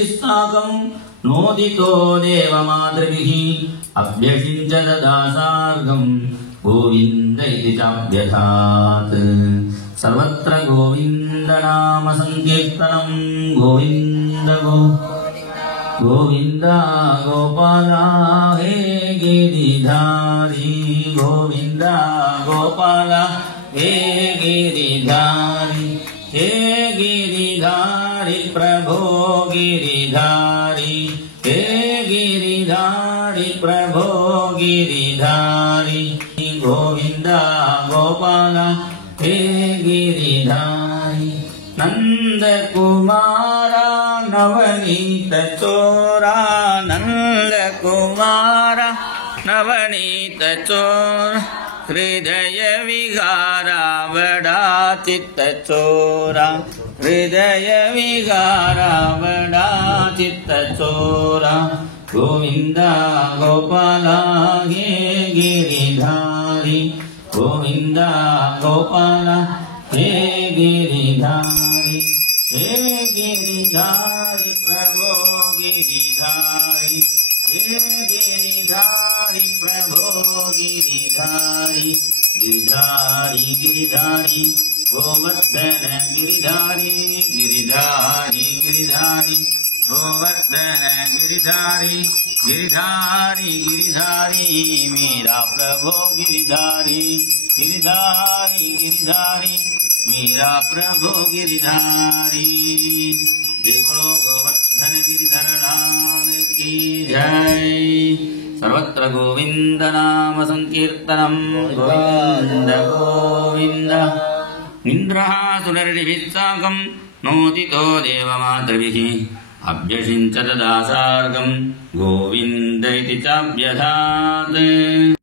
साकं नोदितो देवमातृभिः अभ्यषिञ्चत दासार्गं गोविन्द इति चाभ्यधात्। सर्वत्र गोविन्दनाम संकीर्तनं गोविन्द गोविन्द गोपाला हे गिरिधारी गोविन्द गोपाला हे गिरिधारी हे गिरिधारी प्रभो गिरिधारी हे गिरिधारी प्रभो गिरिधारी गोविन्द गोपाला हे गिरिधारी नंद कुमारा नवनीत चोरा नंद कुमारा नवनीत चोरा हृदय विहारा वडा चित्त चोरा हृदय विहारा वडा चित्त चोरा गोविन्द गोपाला हे गिरिधारी गोविन्द गोपाला हे गिरिधारी हे गिरिधारी प्रभो गिरिधारी हे गिरिधारी प्रभो गिरिधारी गिरिधारी गिरिधारी गोवर्धन गिरिधारी गिरिधारी गिरिधारी गोवर्धन गिरिधारी गिरिधारी गिरिधारी मेरा प्रभो गिरिधारी गिरिधारी गिरिधारी मेरा प्रभो गिरिधारी। जय गुरु गोवर्धन गिरिधर लाल की जय। सर्वत्र गोविन्द नाम संकीर्तनं गोविन्द गोविन्द। इन्द्रः सुरर्षिभिः साकं नोदितो देवमातृभिः अभ्यषिञ्चत दासार्गं गोविन्द इति चाभ्यधात्।